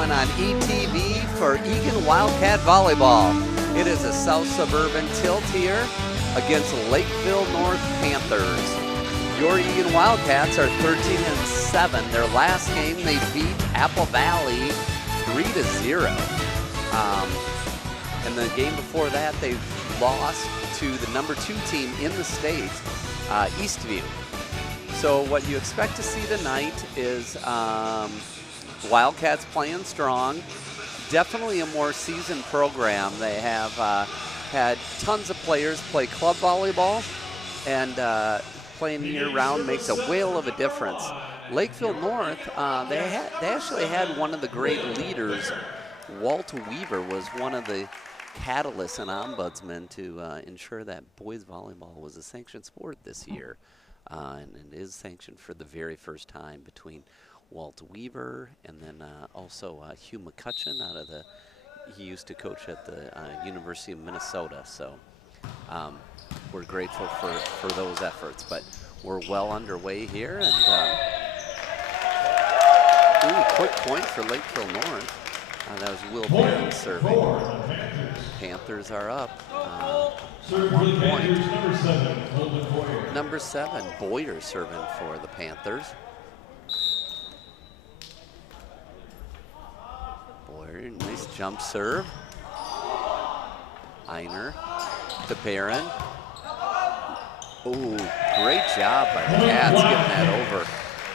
On ETV for Eagan Wildcat Volleyball. It is a South Suburban tilt here against Lakeville North Panthers. Your Eagan Wildcats are 13-7. Their last game they beat Apple Valley 3-0. And the game before that they lost to the number 2 team in the state, Eastview. So what you expect to see tonight is Wildcats playing strong. Definitely a more seasoned program. They have had tons of players play club volleyball, and playing year-round makes a whale of a difference. Lakeville North, they actually had one of the great leaders. Walt Weaver was one of the catalysts and ombudsmen to ensure that boys volleyball was a sanctioned sport this year. and it is sanctioned for the very first time between Walt Weaver and then also Hugh McCutcheon out of he used to coach at the University of Minnesota. So we're grateful for those efforts, but we're well underway here. And quick point for Lakeville North. That was Will Barron serving. Panthers are up. 1 point. Number 7, Boyer serving for the Panthers. Boyer, nice jump serve. Einer to Barron. Oh, great job by the Cats getting that over.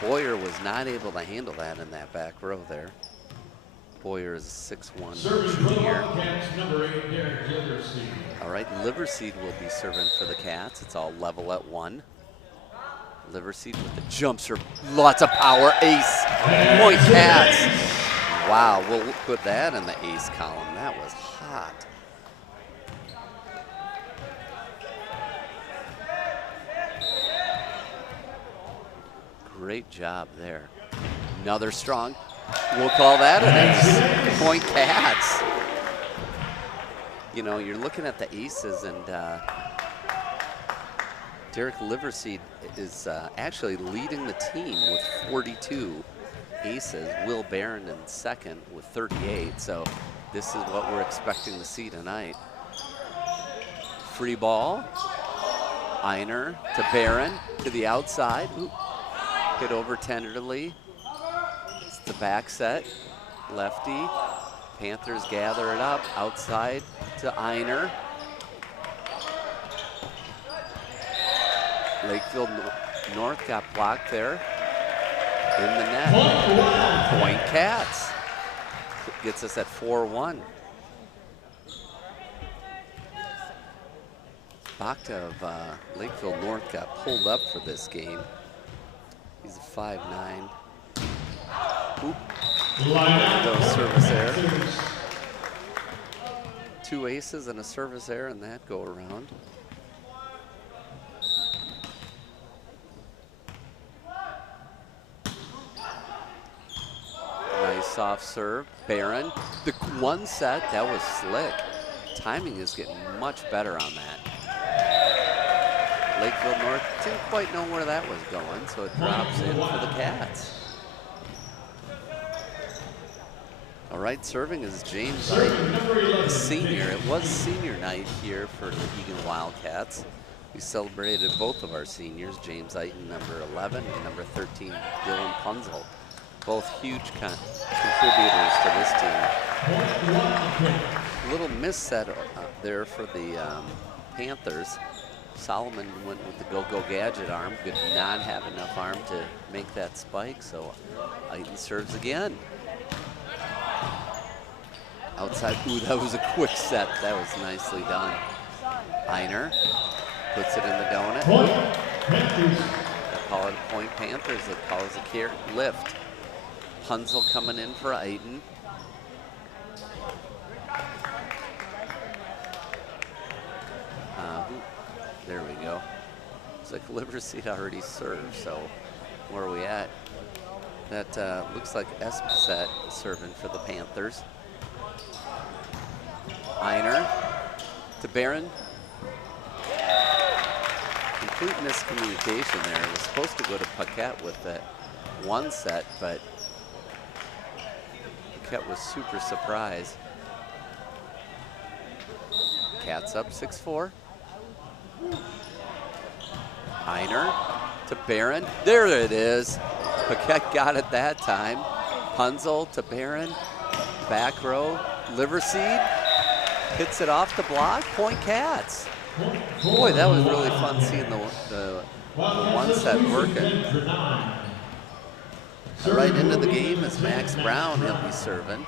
Boyer was not able to handle that in that back row there. Boyer is a 6'1" junior. All right, Liverseed will be serving for the Cats. It's all level at 1. Liverseed with the jump serve. Lots of power. Ace. Point Cats. Wow, we'll put that in the ace column. That was hot. Great job there. Another strong. We'll call that an ace. Point Cats. You know, you're looking at the aces, and Derek Liverseed is actually leading the team with 42 aces. Will Barron in second with 38. So this is what we're expecting to see tonight. Free ball. Einer to Barron to the outside. Ooh. Hit over tenderly. It's the back set. Lefty. Panthers gather it up. Outside to Einer. Lakeville North got blocked there. In the net. Point Cats. Gets us at 4-1. Bakta of Lakeville North got pulled up for this game. He's a 5'9". Oop. No service error. 2 aces and a service error in that go around. Nice soft serve. Barron. The one set, that was slick. Timing is getting much better on that. Lakeville North didn't quite know where that was going, so it drops in for the Cats. All right, serving is James Eagan, senior. It was senior night here for the Eagan Wildcats. We celebrated both of our seniors, James Eagan, number 11, and number 13, Dylan Punzel. Both huge contributors to this team. A little miss set there for the Panthers. Solomon went with the go-go gadget arm, did not have enough arm to make that spike, so Eaton serves again. Outside, ooh, that was a quick set. That was nicely done. Einer puts it in the donut. They call it a point Panthers. They call it a carrot lift. Punzel coming in for Eaton. There we go. Looks like Liverseed already served, so where are we at? That looks like Esposette serving for the Panthers. Einer to Barron. Complete miscommunication there. It was supposed to go to Paquette with that one set, but Paquette was super surprised. Cats up 6-4. Einer to Barron. There it is. Paquette got it that time. Punzel to Barron. Back row. Liverseed hits it off the block. Point Cats. Boy, that was really fun seeing the one set working. Right into the game is Max Brown. He'll be serving.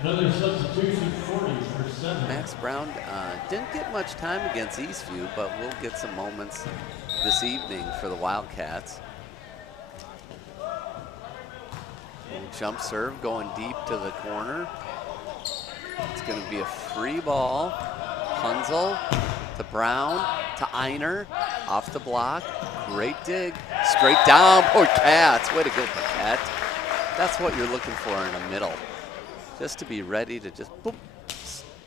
Another substitution, 40 for 7. Max Brown didn't get much time against Eastview, but we'll get some moments this evening for the Wildcats. Jump serve going deep to the corner. It's going to be a free ball. Punzel to Brown to Einer. off the block. Great dig. Straight down. Boy, Cats. Way to go, Cat. That's what you're looking for in a middle. Just to be ready to just boop,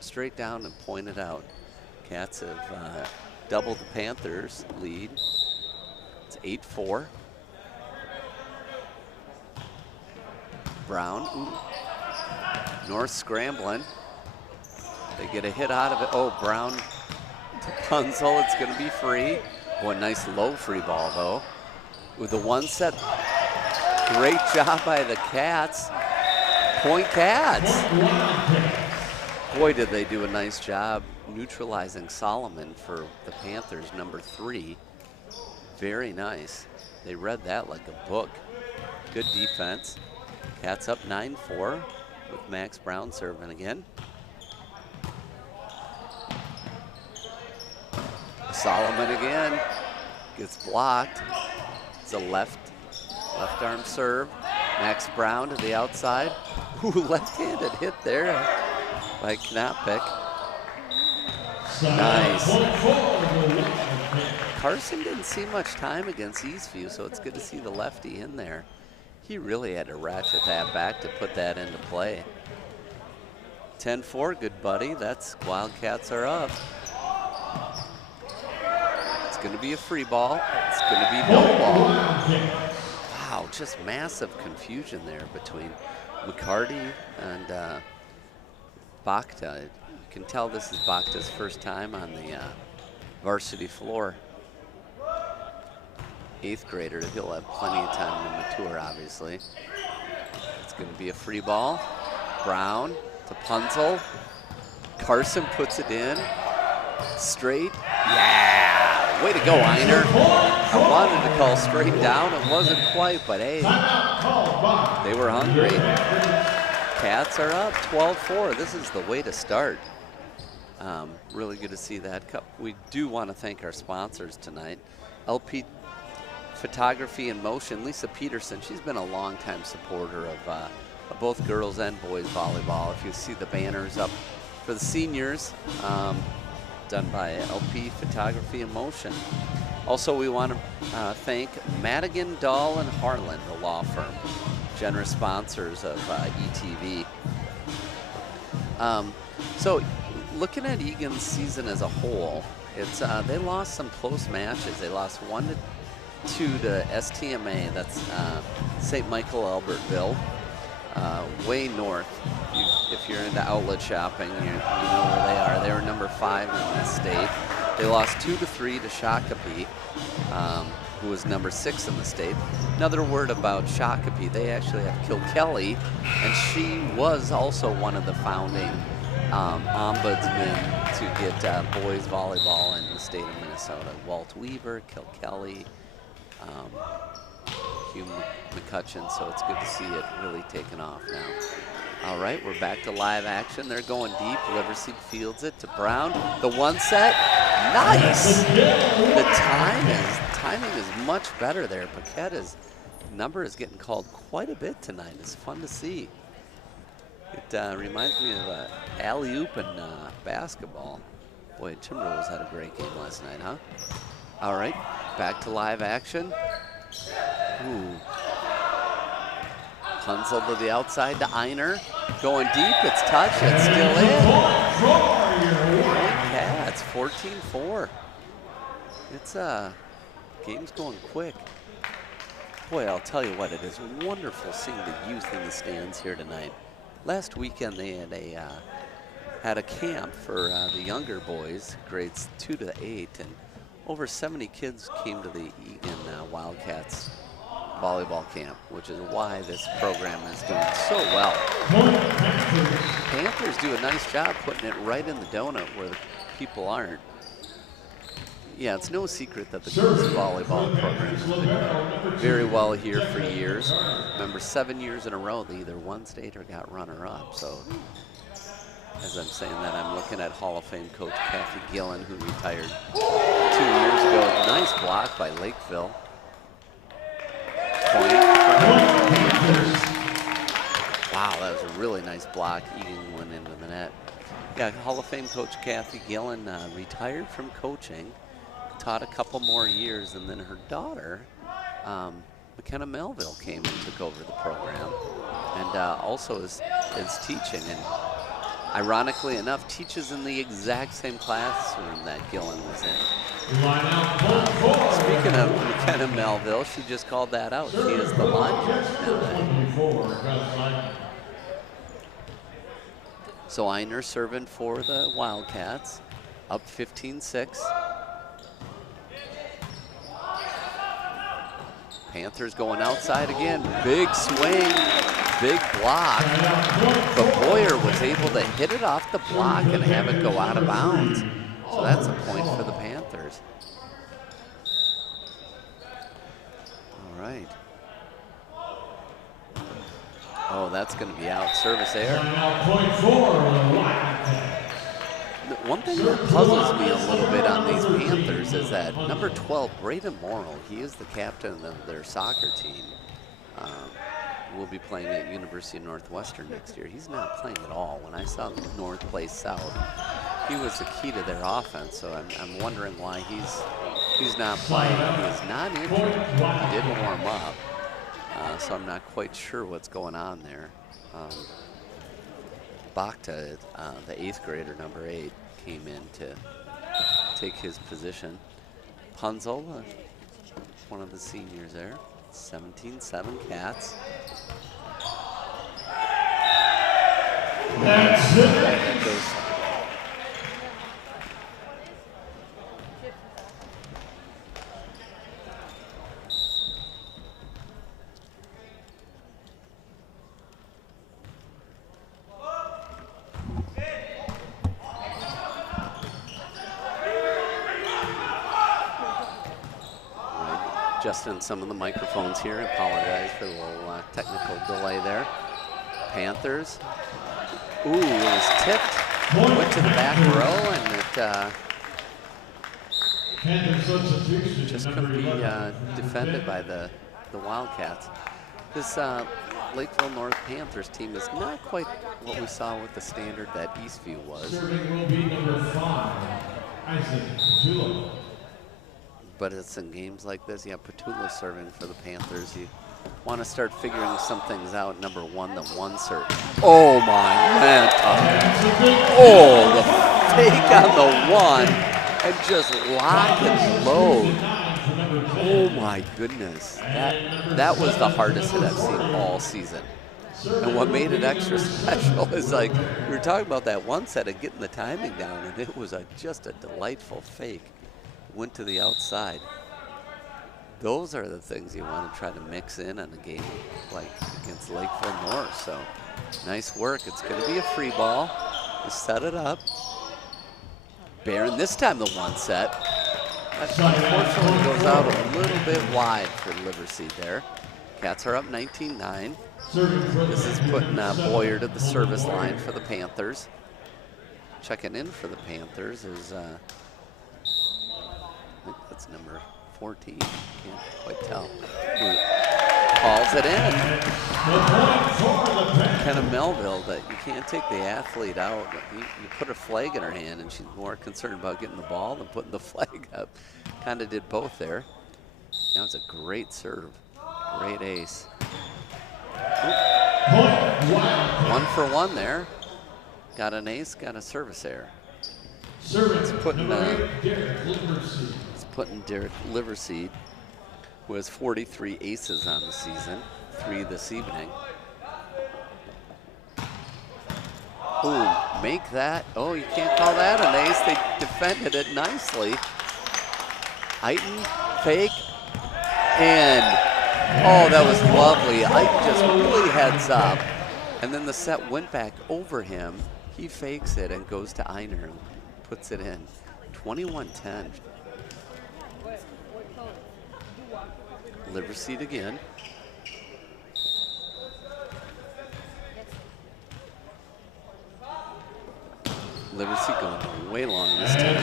straight down and point it out. Cats have doubled the Panthers' lead. It's 8-4. Brown. Ooh. North scrambling. They get a hit out of it. Oh, Brown to Punzel. It's going to be free. Boy, nice low free ball, though. With the one set. Great job by the Cats. Point Cats. Boy, did they do a nice job neutralizing Solomon for the Panthers, number 3. Very nice. They read that like a book. Good defense. Cats up 9-4 with Max Brown serving again. Solomon again gets blocked. It's a left arm serve. Max Brown to the outside. Ooh, left-handed hit there by Knappick. Nice. Carson didn't see much time against Eastview, so it's good to see the lefty in there. He really had to ratchet that back to put that into play. 10-4, good buddy. That's Wildcats are up. It's going to be a free ball. It's going to be no ball. Wow, just massive confusion there between McCarty and Bakhta. You can tell this is Bakhta's first time on the varsity floor. 8th grader, he'll have plenty of time to mature, obviously. It's going to be a free ball. Brown to Punzel. Carson puts it in. Straight. Yeah! Way to go, Einer. I wanted to call straight down. It wasn't quite, but hey, they were hungry. Cats are up 12-4. This is the way to start. Really good to see that. We do want to thank our sponsors tonight. LP Photography and Motion, Lisa Peterson, she's been a longtime supporter of both girls and boys volleyball. If you see the banners up for the seniors, done by LP Photography and Motion. Also, we want to thank Madigan, Dahl, and Harlan, the law firm, generous sponsors of ETV. So, looking at Eagan's season as a whole, it's they lost some close matches. They lost 1-2 to STMA. That's St. Michael Albertville, way north. If you're into outlet shopping, you know where they are. They were number 5 in the state. They lost 2-3 to Shakopee, who was number 6 in the state. Another word about Shakopee, they actually have Kilkelly, and she was also one of the founding ombudsmen to get boys volleyball in the state of Minnesota. Walt Weaver, Kilkelly, Hugh McCutcheon, so it's good to see it really taking off now. All right, we're back to live action. They're going deep. Liverseed fields it to Brown. The one set, nice. The timing is much better there. Paquetta's number is getting called quite a bit tonight. It's fun to see. It reminds me of alley-oop in basketball. Boy, Timberwolves had a great game last night, huh? All right, back to live action. Ooh. Punzel to the outside to Einer. Going deep, it's touched, it's still in. Yeah, it's 14-4. It's game's going quick. Boy, I'll tell you what, it is wonderful seeing the youth in the stands here tonight. Last weekend they had a camp for the younger boys, grades 2 to 8, and over 70 kids came to the Eagan Wildcats volleyball camp, which is why this program is doing so well. Panthers do a nice job putting it right in the donut where the people aren't. Yeah, it's no secret that the girls volleyball program has been very well here for years. Remember, 7 years in a row, they either won state or got runner-up. So, as I'm saying that, I'm looking at Hall of Fame coach Kathy Gillen, who retired 2 years ago. Nice block by Lakeville. Point from Panthers. Wow, that was a really nice block. Eagan went into the net. Yeah, Hall of Fame coach Kathy Gillen retired from coaching. taught a couple more years, and then her daughter, McKenna Melville, came and took over the program, and also is teaching, and ironically enough, teaches in the exact same classroom that Gillen was in. Speaking of McKenna Melville, she just called that out. She is the line judge now. So Einer serving for the Wildcats, up 15-6. Panthers going outside again. Big swing, big block. But Boyer was able to hit it off the block and have it go out of bounds. So that's a point for the Panthers. All right. Oh, that's going to be out. Service error. One thing that puzzles me a little bit on these Panthers is that number 12, Braden Morrill, he is the captain of their soccer team. Will be playing at University of Northwestern next year. He's not playing at all. When I saw North play South, he was the key to their offense. So I'm wondering why he's not playing. He is not injured. He did warm up. So I'm not quite sure what's going on there. Bakta, the 8th grader, number 8, came in to take his position. Punzel, one of the seniors there. 17-7 Cats. That's it. Adjusting some of the microphones here. Apologize for the little technical delay there. Panthers. Ooh, it was tipped. Went to the back row, and it just couldn't be defended by the Wildcats. This Lakeville North Panthers team is not quite what we saw with the standard that Eastview was. Serving will be number 5, Isaac Petula. But it's in games like this, you have Petula serving for the Panthers. You want to start figuring some things out. Number 1, the 1 serve. Oh my man. Oh, the fake on the 1 and just lock and load. Oh my goodness. That was the hardest hit I've seen all season. And what made it extra special is, like, we were talking about that one set of getting the timing down, and it was just a delightful fake. Went to the outside. Those are the things you want to try to mix in on a game like against Lakeville North. So nice work. It's going to be a free ball. You set it up. Barron, this time the 1 set. That unfortunately goes out a little bit wide for Liverseed there. Cats are up 19-9. This is putting Boyer to the service line for the Panthers. Checking in for the Panthers is I think that's number 14. Can't quite tell. Calls it in. Kind of Melville, that you can't take the athlete out. You put a flag in her hand, and she's more concerned about getting the ball than putting the flag up. Kind of did both there. That was a great serve. Great ace. Ooh. 1 for 1 there. Got an ace, got a service error. It's putting Derek Liverseed, who has 43 aces on the season, 3 this evening. Ooh, make that. Oh, you can't call that an ace. They defended it nicely. Eiton, fake, and oh, that was lovely. Eiton just really heads up, and then the set went back over him. He fakes it and goes to Einer. Puts it in. 21-10. Liverseed again. Liverseed going way long this time.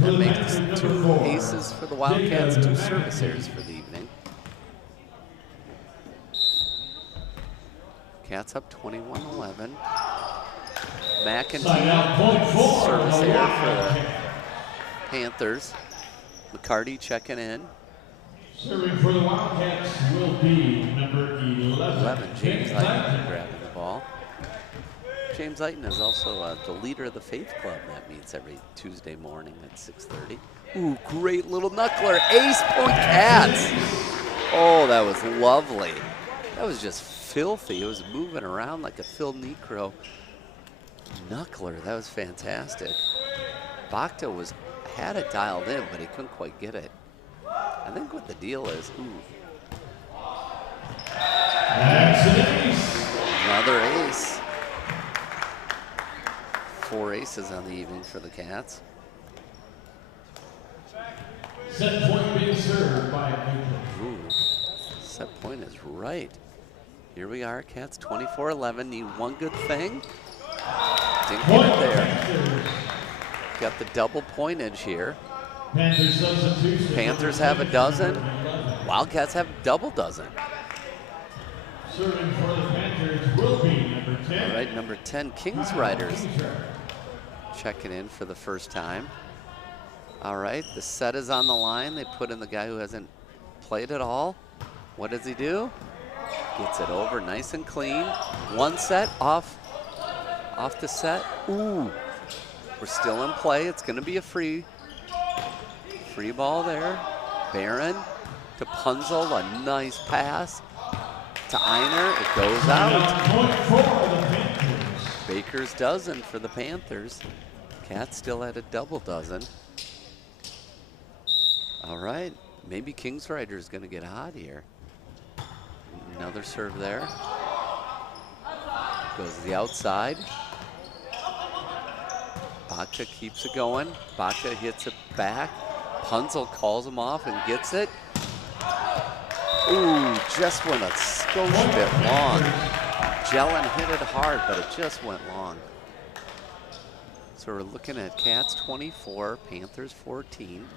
That makes 2 aces for the Wildcats, 2 service errors for the evening. Cats up 21-11. McEntee, service error for the Panthers. McCarty checking in. Serving for the Wildcats will be number 11. James Eagan grabbing the ball. James Eagan is also the leader of the Faith Club that meets every Tuesday morning at 6:30. Ooh, great little knuckler. Ace point Cats. Oh, that was lovely. That was just filthy. It was moving around like a Phil Necro knuckler. That was fantastic. Bakta had it dialed in, but he couldn't quite get it. I think what the deal is, That's an ace. Another ace. 4 aces on the evening for the Cats. Set point being served by Eagan. Ooh, set point is right. Here we are, Cats 24-11, need one good thing. Didn't get it there. Got the double pointage here. Panthers have a dozen. Wildcats have a double dozen. Serving for the Panthers will be number 10. All right, number 10, Kings Riders. Checking in for the first time. All right, the set is on the line. They put in the guy who hasn't played at all. What does he do? Gets it over nice and clean. One set off the set. Ooh, we're still in play. It's gonna be a free ball there. Barron to Punzel, a nice pass. To Einer, it goes out. Baker's dozen for the Panthers. Cats still at a double dozen. All right, maybe Kings Riders gonna get hot here. Another serve there. Goes to the outside. Bakta keeps it going. Bakta hits it back. Punzel calls him off and gets it. Ooh, just went a skosh bit long. Jelen hit it hard, but it just went long. So we're looking at Cats 24, Panthers 14.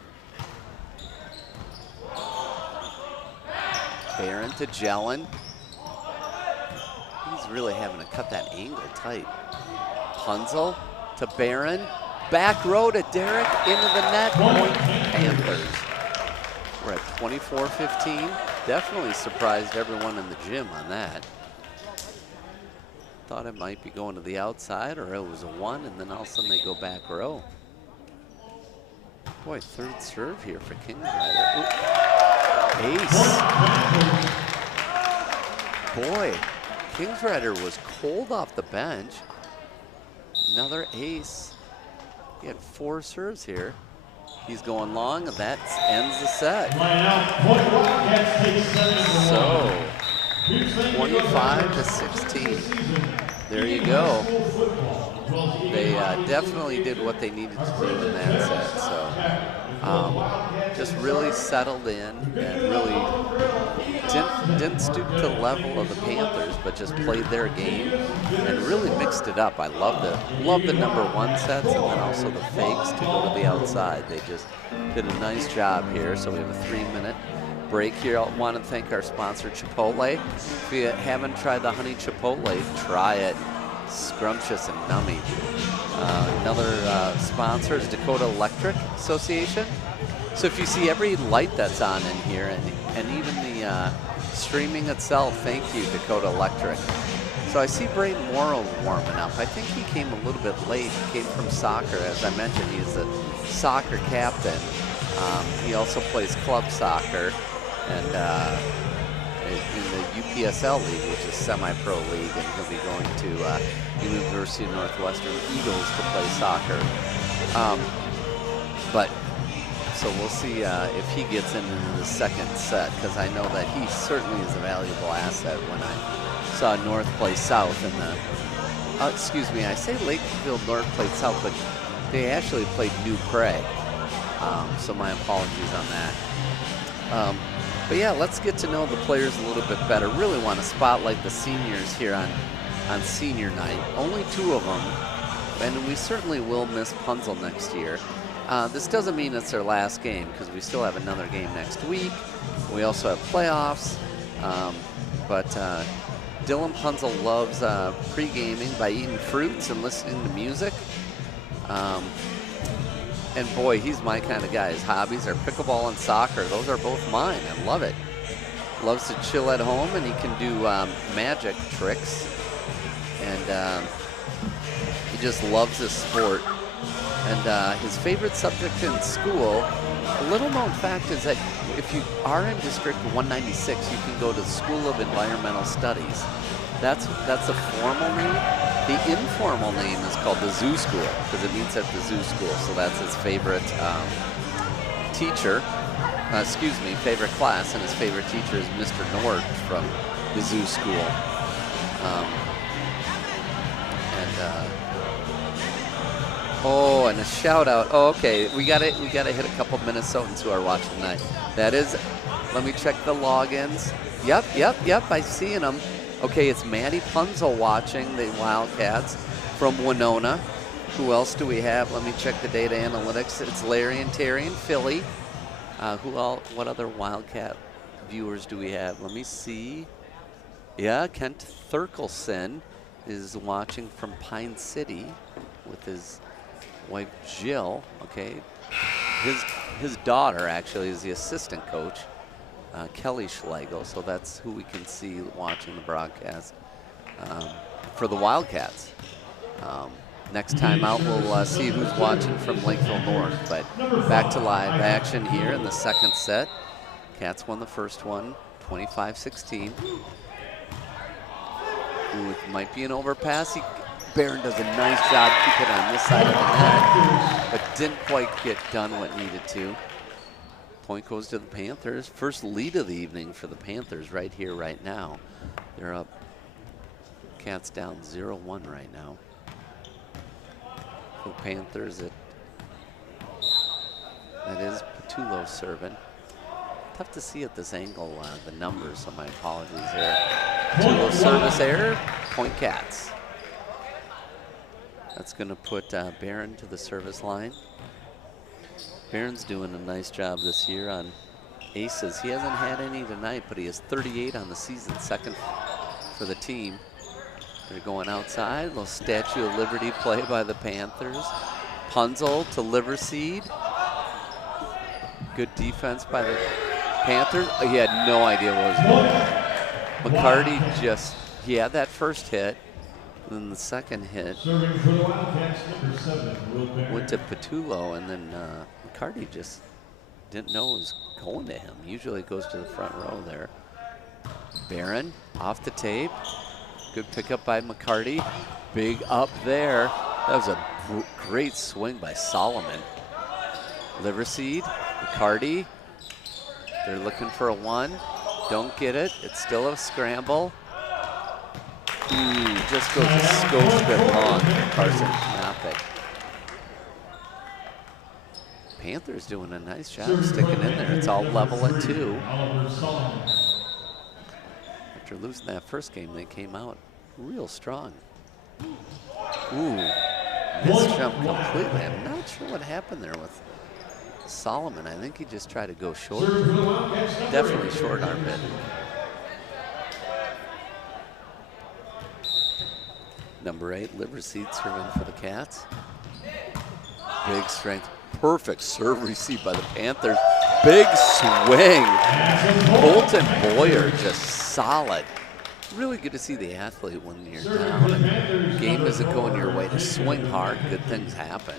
Barron to Jelen. He's really having to cut that angle tight. Punzel to Barron. Back row to Derek, into the net, point Panthers. We're at 24-15. Definitely surprised everyone in the gym on that. Thought it might be going to the outside, or it was a 1, and then all of a sudden they go back row. Boy, third serve here for Kings Rider. Ace. Boy, Kings Rider was cold off the bench. Another ace. He had 4 serves here. He's going long, and that ends the set. So, 25-16. There you go. They definitely did what they needed to do in that set. So, just really settled in and really didn't stoop to the level of the Panthers, but just played their game and really mixed it up. I love the number 1 sets and then also the fakes to go to the outside. They just did a nice job here. So we have a 3-minute break here. I want to thank our sponsor, Chipotle. If you haven't tried the honey Chipotle, try it. Scrumptious and nummy. Another sponsor is Dakota Electric Association. So if you see every light that's on in here and even the streaming itself, thank you, Dakota Electric. So I see Braden Morrow warming up. I think he came a little bit late. He came from soccer. As I mentioned, he's a soccer captain. He also plays club soccer and in the UPSL league, which is semi-pro league, and he'll be going to University of Northwestern Eagles to play soccer. So we'll see if he gets into the second set, because I know that he certainly is a valuable asset. When I saw North play South in the, excuse me, I say Lakeville North played South, but they actually played New Prague. So my apologies on that. But yeah, let's get to know the players a little bit better. Really want to spotlight the seniors here on senior night. Only 2 of them, and we certainly will miss Punzel next year. This doesn't mean it's their last game, because we still have another game next week. We also have playoffs, but Dylan Punzel loves pre-gaming by eating fruits and listening to music. And boy, he's my kind of guy. His hobbies are pickleball and soccer. Those are both mine. I love it. Loves to chill at home, and he can do magic tricks. And he just loves this sport. And his favorite subject in school, a little known fact is that if you are in District 196, you can go to the School of Environmental Studies. That's the formal name. The informal name is called the Zoo School because it meets at the Zoo School. So that's his favorite teacher. Favorite class, and his favorite teacher is Mr. Nord from the Zoo School. And a shout out. Oh, okay. We gotta hit a couple Minnesotans who are watching tonight. That is, let me check the logins. Yep. I see them. Okay, it's Maddie Punzel watching the Wildcats from Winona. Who else do we have? Let me check the data analytics. It's Larry and Terry in Philly. What other Wildcat viewers do we have? Let me see. Yeah, Kent Thurkelson is watching from Pine City with his wife Jill. Okay, his daughter actually is the assistant coach, Kelly Schlegel. So that's who we can see watching the broadcast for the Wildcats. Next time out, we'll see who's watching from Lakeville North. But back to live action here in the second set. Cats won the first one, 25-16. Ooh, it might be an overpass. Barron does a nice job keeping it on this side of the net, but didn't quite get done what needed to. Point goes to the Panthers. First lead of the evening for the Panthers right here, right now. They're up. Cats down 0-1 right now. For the Panthers, that is Patullo serving. Tough to see at this angle the numbers, so my apologies there. Patullo service error, point Cats. That's going to put Barron to the service line. Barron's doing a nice job this year on aces. He hasn't had any tonight, but he has 38 on the season, second for the team. They're going outside. A little Statue of Liberty play by the Panthers. Punzel to Liverseed. Good defense by the Panthers. He had no idea what was going on. McCarty he had that first hit. And then the second hit went to Patullo, and then McCarty just didn't know it was going to him. Usually it goes to the front row there. Barron off the tape. Good pickup by McCarty. Big up there. That was a great swing by Solomon. Liverseed, McCarty. They're looking for a one. Don't get it. It's still a scramble. Ooh, just goes a skosh bit long. Carson Knoppick. Panthers doing a nice job sticking in there. It's all level at 2. After losing that first game, they came out real strong. Ooh, missed jump completely. I'm not sure what happened there with Solomon. I think he just tried to go short. Definitely short arm it. Number 8, Liverseed serving for the Cats. Big strength, perfect serve receive by the Panthers. Big swing. Colton Boyer just solid. Really good to see the athlete when you're down and game isn't going your way to swing hard. Good things happen.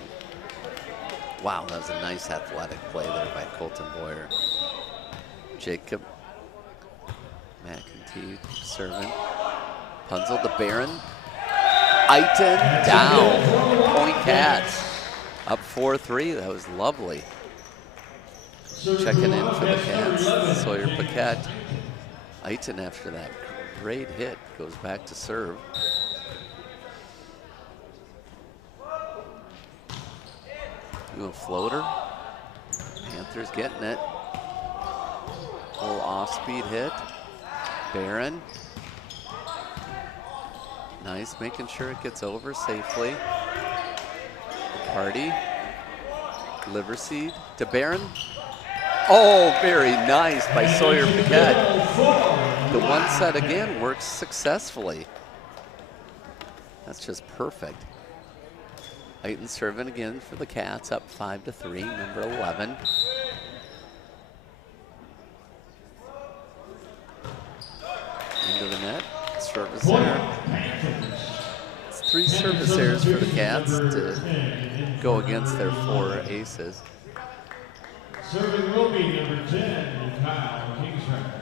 Wow, that was a nice athletic play there by Colton Boyer. Jacob McEntee serving. Punzel to Barron. Eagan down. Point Cats. Up 4-3. That was lovely. Checking in for the Cats. Sawyer Paquette. Eagan after that great hit goes back to serve. Do a floater. Panthers getting it. Little off-speed hit. Barron. Nice, making sure it gets over safely. McCarty. Liverseed to Barron. Oh, very nice by Sawyer Paquette. The one set again works successfully. That's just perfect. Eagan serving again for the Cats, up 5-3, number 11. Into the net, service error. It's 3 service errors for the Cats to go against their 4 aces. Serving will be number 10, Kyle Kingsrider.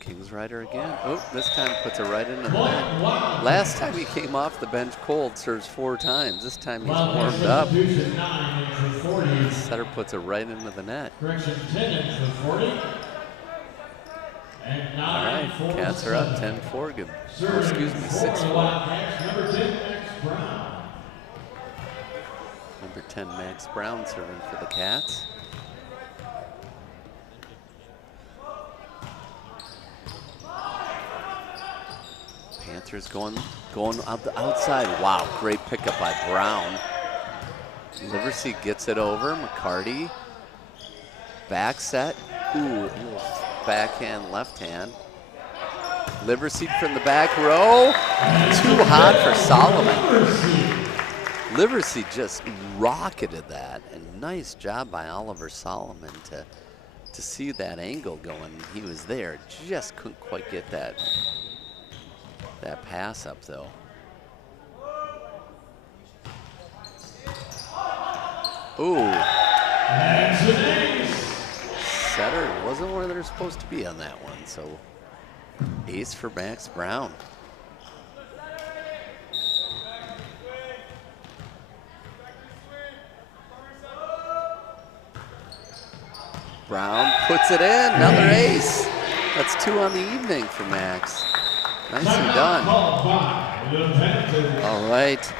Kingsrider again. Oh, this time puts it right into the net. Last time he came off the bench cold, serves 4 times. This time he's warmed up. Setter puts it right into the net. Correction, 10 for 40. And all right, Cats are up 10-4. Good. Oh, excuse me, 6-4. Number 10, Max Brown. Number 10, Max Brown serving for the Cats. Panthers going out the outside. Wow, great pickup by Brown. Liverseed gets it over. McCarty. Back set. Ooh, backhand, left hand. Liverseed from the back row. Too hot for Solomon. Liverseed just rocketed that. And nice job by Oliver Solomon to see that angle going. He was there, just couldn't quite get that pass up though. Ooh. Setter wasn't where they're supposed to be on that one, so ace for Max Brown. Brown puts it in, another ace. That's 2 on the evening for Max. Nicely done. All right.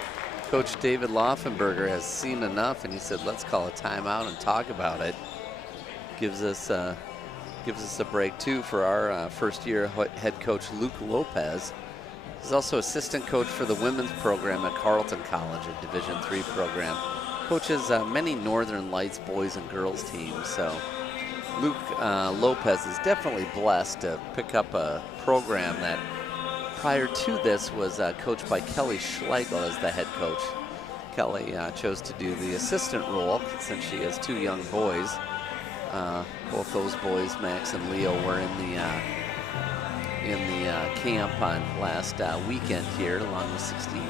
Coach David Laufenberger has seen enough, and he said, let's call a timeout and talk about it. Gives us a break, too, for our first-year head coach, Luke Lopez. He's also assistant coach for the women's program at Carleton College, a Division III program. Coaches many Northern Lights boys and girls teams, so Luke Lopez is definitely blessed to pick up a program that prior to this was coached by Kelly Schlegel as the head coach. Kelly chose to do the assistant role since she has 2 young boys. Both those boys, Max and Leo, were in the camp on last weekend here, along with 60,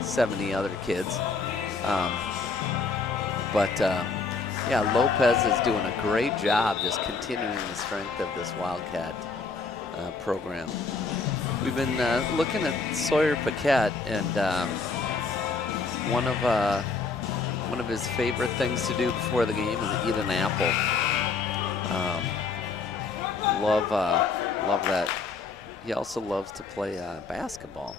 70 other kids. Yeah, Lopez is doing a great job just continuing the strength of this Wildcat program. We've been looking at Sawyer Paquette, and one of his favorite things to do before the game is eat an apple. Love that. He also loves to play basketball.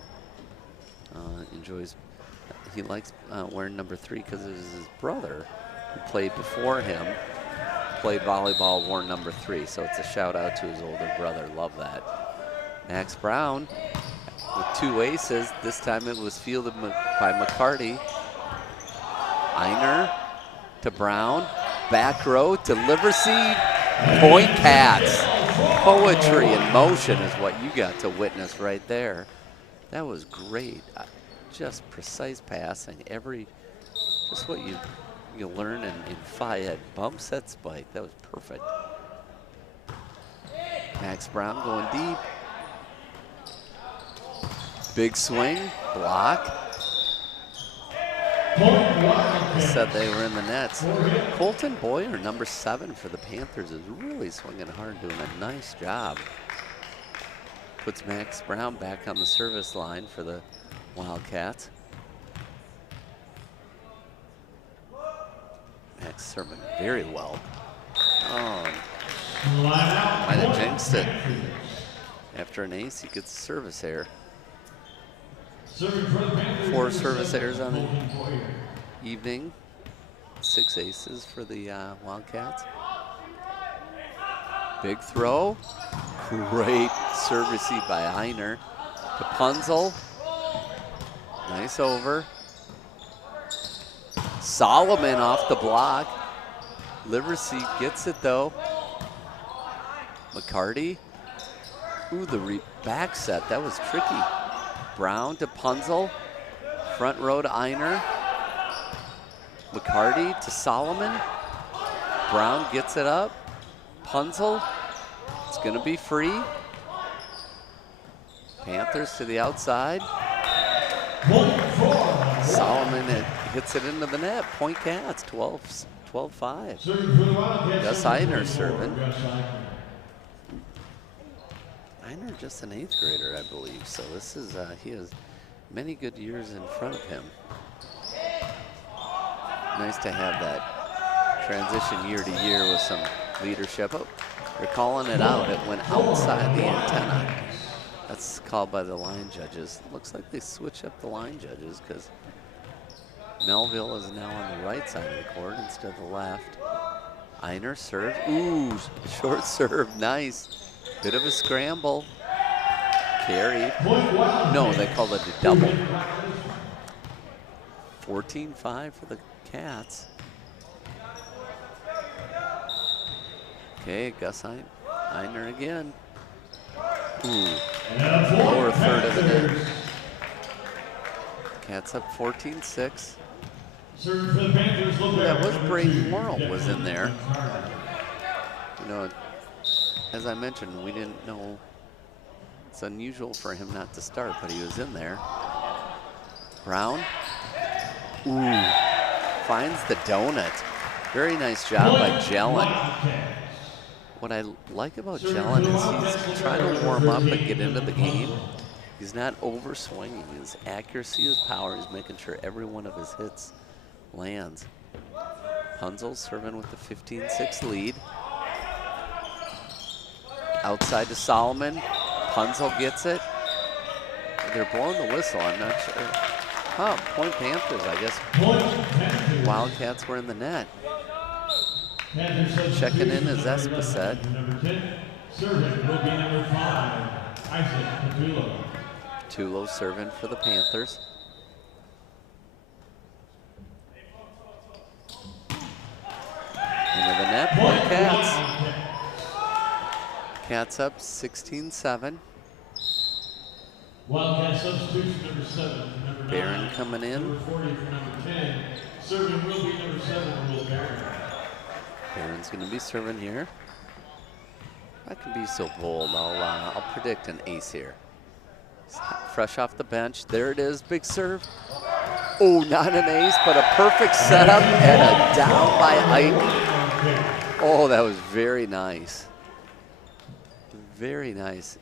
He likes wearing number 3 because it is his brother who played before him, played volleyball, wore number 3. So it's a shout out to his older brother. Love that. Max Brown with 2 aces. This time it was fielded by McCarty. Einer to Brown. Back row to Liverseed. Point Cats. Poetry in motion is what you got to witness right there. That was great. Just precise passing. Just what you learn in Fayette. Bump set spike. That was perfect. Max Brown going deep. Big swing, block. Said they were in the nets. Colton Boyer, number 7 for the Panthers, is really swinging hard, doing a nice job. Puts Max Brown back on the service line for the Wildcats. Max serving very well. Oh, might have jinxed it. After an ace, he gets a service error. 4 service errors on the evening. 6 aces for the Wildcats. Big throw. Great serve receive by Einer to Punzel. Nice over. Solomon off the block. Livesey gets it though. McCarty. Ooh, the back set, that was tricky. Brown to Punzel. Front row to Einer. McCarty to Solomon. Brown gets it up. Punzel. It's gonna be free. Panthers to the outside. Solomon hits it into the net. Point Cats, 12-5. Gus Einer serving. Einer just an 8th grader, I believe. So this is, he has many good years in front of him. Nice to have that transition year to year with some leadership. Oh, they're calling it out. It went outside the antenna. That's called by the line judges. Looks like they switched up the line judges because Melville is now on the right side of the court instead of the left. Einer serve. Ooh, short serve. Nice. Bit of a scramble. Carry. No, they called it a double. 14-5 for the Cats. Okay, Gus Einer again. Ooh, lower third of the net. Cats up 14-6. That was Braden Morrill was in there. You know, as I mentioned, we didn't know. It's unusual for him not to start, but he was in there. Brown. Ooh, finds the donut. Very nice job by Jelen. What I like about Jelen is he's trying to warm up and get into the game. He's not over swinging. His accuracy, his power, he's making sure every one of his hits lands. Punzel serving with the 15-6 lead. Outside to Solomon. Punzel gets it. They're blowing the whistle, I'm not sure. Oh, point Panthers, I guess. Wildcats were in the net. Checking in is Esposette. Tulo serving for the Panthers. Into the net, point Cats. Cats up 16-7. Wildcat substitution number 7 for number 9. Barron coming in. Number 40 for number 10. Serving will be number 7, Will Barron. Barron's going to be serving here. If I can be so bold, I'll predict an ace here. Fresh off the bench. There it is, big serve. Oh, not an ace, but a perfect setup and a down by Ike. Oh, that was very nice. Very nice.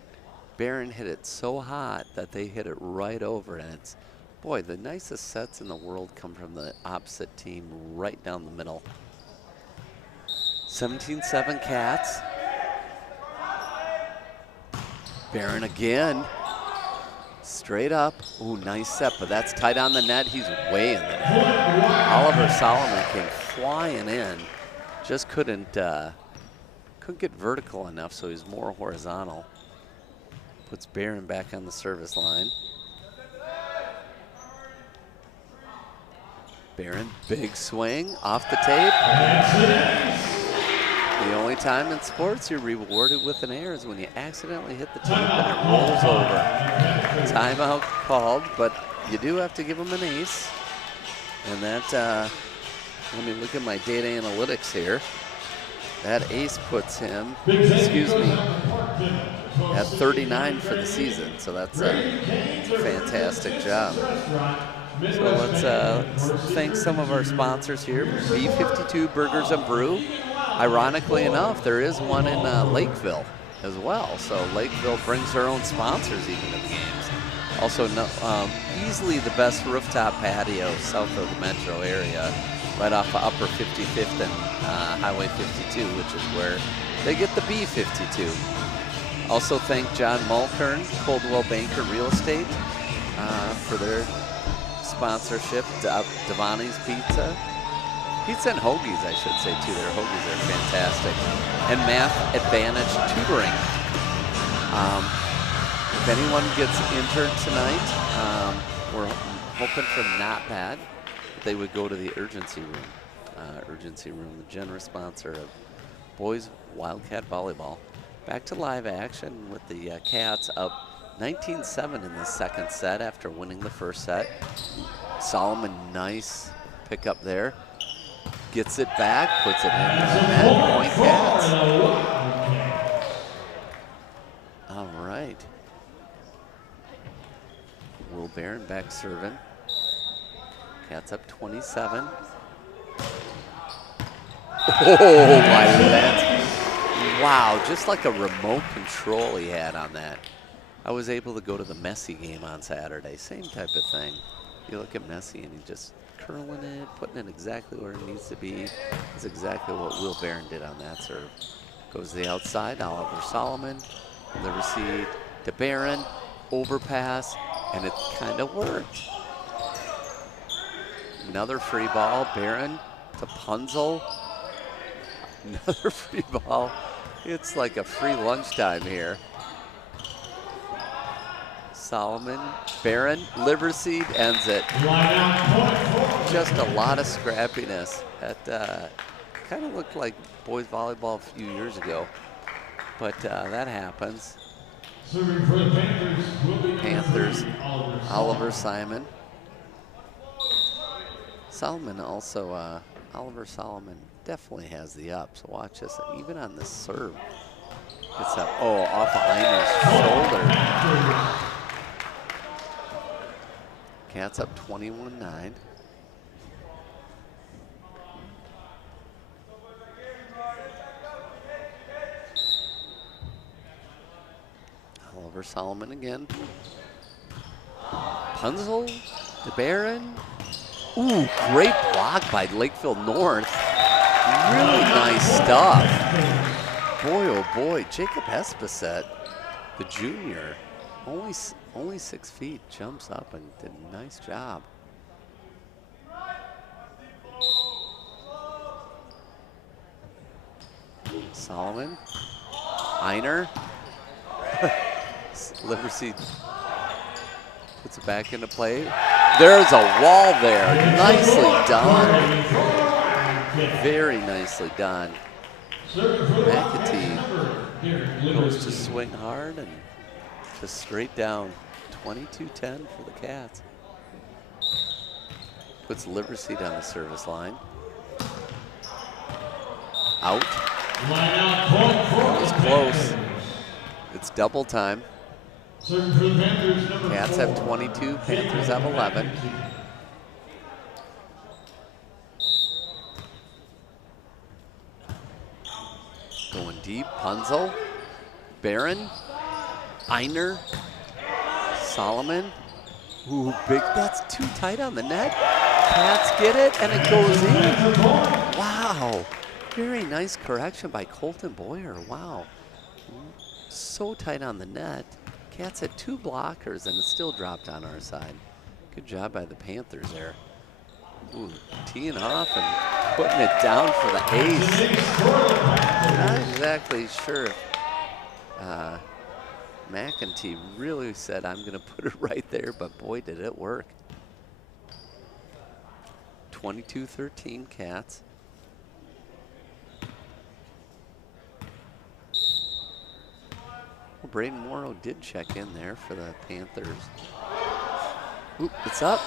Barron hit it so hot that they hit it right over, and it's, boy, the nicest sets in the world come from the opposite team right down the middle. 17-7 Cats. Barron again. Straight up. Ooh, nice set, but that's tight on the net. He's way in the net. Oliver Solomon came flying in. Just couldn't get vertical enough, so he's more horizontal. Puts Barron back on the service line. Barron, big swing off the tape. The only time in sports you're rewarded with an error is when you accidentally hit the tape and it rolls over. Timeout called, but you do have to give him an ace. And that, let me look at my data analytics here. That ace puts him, excuse me, at 39 for the season. So that's a fantastic job. So let's thank some of our sponsors here. B52 Burgers and Brew. Ironically enough, there is one in Lakeville as well. So Lakeville brings their own sponsors even to the games. Also, easily the best rooftop patio south of the metro area, right off of Upper 55th and Highway 52, which is where they get the B52. Also thank John Mulkern, Coldwell Banker Real Estate, for their sponsorship. Devani's Pizza and Hoagies, I should say, too. Their Hoagies are fantastic. And Math Advantage Tutoring. If anyone gets injured tonight, we're hoping for not bad. they would go to the urgency room. The generous sponsor of boys Wildcat volleyball. Back to live action with the Cats up 19-7 in the second set after winning the first set. Solomon, nice pickup there. Gets it back, puts it in the net, point Cats. All right. Will Barron back serving. Cats up 27. Oh, my lens. Wow, just like a remote control he had on that. I was able to go to the Messi game on Saturday. Same type of thing. You look at Messi and he's just curling it, putting it exactly where it needs to be. That's exactly what Will Barron did on that serve. Goes to the outside, Oliver Solomon. The receive to Barron, overpass, and it kind of worked. Another free ball, Barron to Punzel. Another free ball. It's like a free lunchtime here. Solomon, Barron, Liverseed ends it. Just a lot of scrappiness. That kind of looked like boys volleyball a few years ago, but that happens. Serving for the Panthers will be Panthers, Oliver Simon. Solomon also, Oliver Solomon definitely has the up, so watch this. Even on the serve, it's up, oh, off of Einer's shoulder. Cats up 21-9. Oliver Solomon again. Punzel to Barron. Ooh, great block by Lakeville North. Really nice stuff. Boy, oh boy, Jacob Esposette, the junior, only 6 feet, jumps up and did a nice job. Solomon, Einer, Liverseed puts it back into play. There's a wall there, nicely done. Very nicely done. McAtee goes to swing hard and just straight down. 22-10 for the Cats. Puts Liverseed on the service line. Out. It was close. It's double time. Cats have 22, Panthers have 11. Going deep, Punzel, Barron, Einer, Solomon. Ooh, big, that's too tight on the net. Cats get it, and it goes in. Wow, very nice correction by Colton Boyer, wow. So tight on the net. Cats had 2 blockers, and it still dropped on our side. Good job by the Panthers there. Ooh, teeing off and putting it down for the ace. Not exactly sure if McAtee really said, I'm going to put it right there, but boy, did it work. 22-13 Cats. Well, Braden Morrow did check in there for the Panthers. Oop, it's up.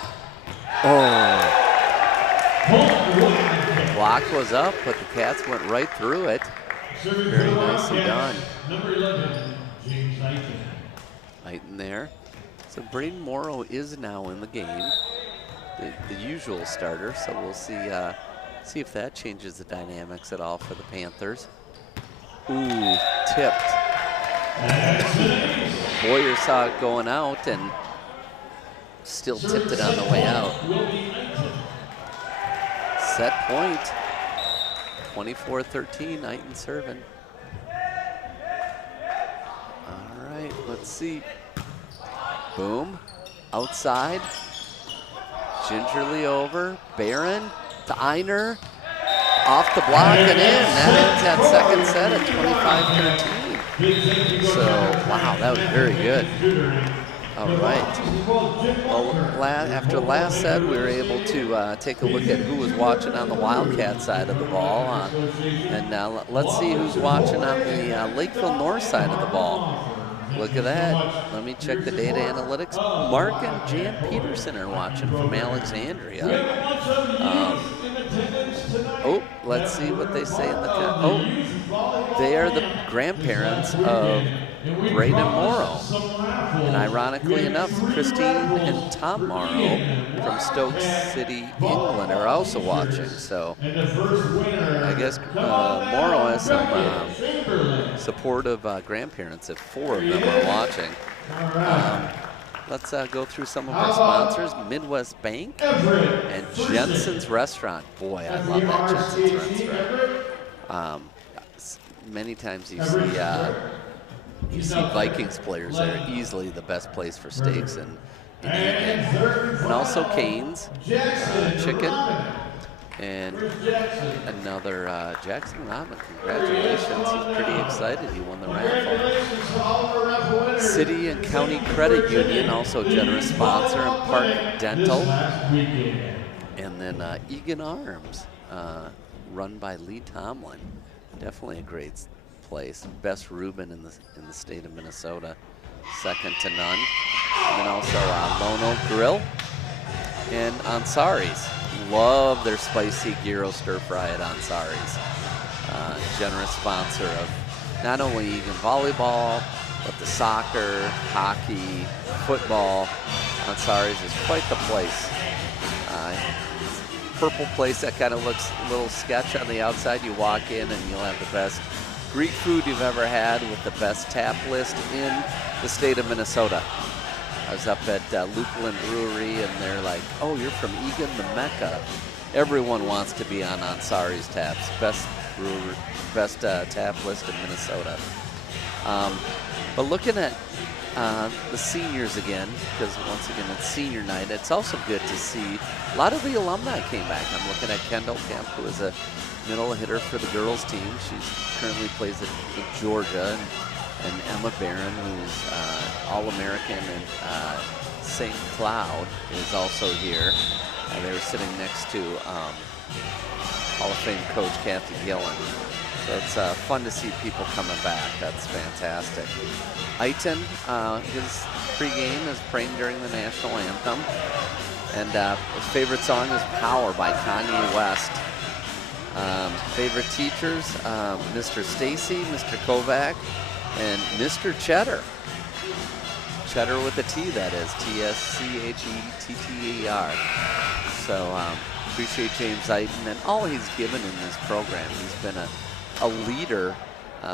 Oh. Block was up, but the Cats went right through it. Very nicely done. Number 11, James Eagan. Eagan there. So Braden Morrow is now in the game, the usual starter. So we'll see if that changes the dynamics at all for the Panthers. Ooh, tipped. Boyer saw it going out and still tipped it on the way out. Set point, 24-13, Eagan serving. All right, let's see. Boom, outside, gingerly over, Barron to Einer, off the block and in. That ends that second set at 25-13. So, wow, that was very good. All right. Well, after last set, we were able to take a look at who was watching on the Wildcat side of the ball. And let's see who's watching on the Lakeville North side of the ball. Look at that. Let me check the data analytics. Mark and Jan Peterson are watching from Alexandria. Let's see what they say in the chat. They are the grandparents of Braden Morrow. And ironically enough, Christine and Tom Morrow from Stoke City, England are also watching. So I guess Morrow has some supportive grandparents if 4 of them are watching. Let's go through some of our sponsors. Midwest Bank and Jensen's Restaurant. Boy, I love that Jensen's Restaurant. Many times you see Vikings players there, easily the best place for steaks in Eagan. And also Cane's Chicken. And another Jackson Rahman, congratulations. He's pretty excited. He won the raffle. City and County Credit Union, also generous sponsor, and Park Dental. And then Eagan Arms, run by Lee Tomlin. Definitely a great place. Best Reuben in the state of Minnesota. Second to none. And then also Lono Grill and Ansari's. Love their spicy gyro stir fry at Ansari's. Generous sponsor of not only Eagan volleyball, but the soccer, hockey, football. Ansari's is quite the place. Purple place that kind of looks a little sketch on the outside. You walk in and you'll have the best Greek food you've ever had with the best tap list in the state of Minnesota. I was up at Lupulin Brewery and they're like, oh, you're from Eagan, the Mecca. Everyone wants to be on Ansari's taps. Best tap list in Minnesota. But looking at the seniors again, because once again it's senior night, it's also good to see a lot of the alumni came back. I'm looking at Kendall Kemp, who is a middle hitter for the girls team. She currently plays at Georgia. And Emma Barron, who's All-American and St. Cloud, is also here. They were sitting next to Hall of Fame coach Kathy Gillen. So it's fun to see people coming back. That's fantastic. Aiton, his pregame is praying during the national anthem. And his favorite song is Power by Kanye West. Favorite teachers, Mr. Stacy, Mr. Kovac, and Mr. Cheddar. Cheddar with a T, that is. T-S-C-H-E-T-T-E-R. So appreciate James Aiton and all he's given in this program. He's been a leader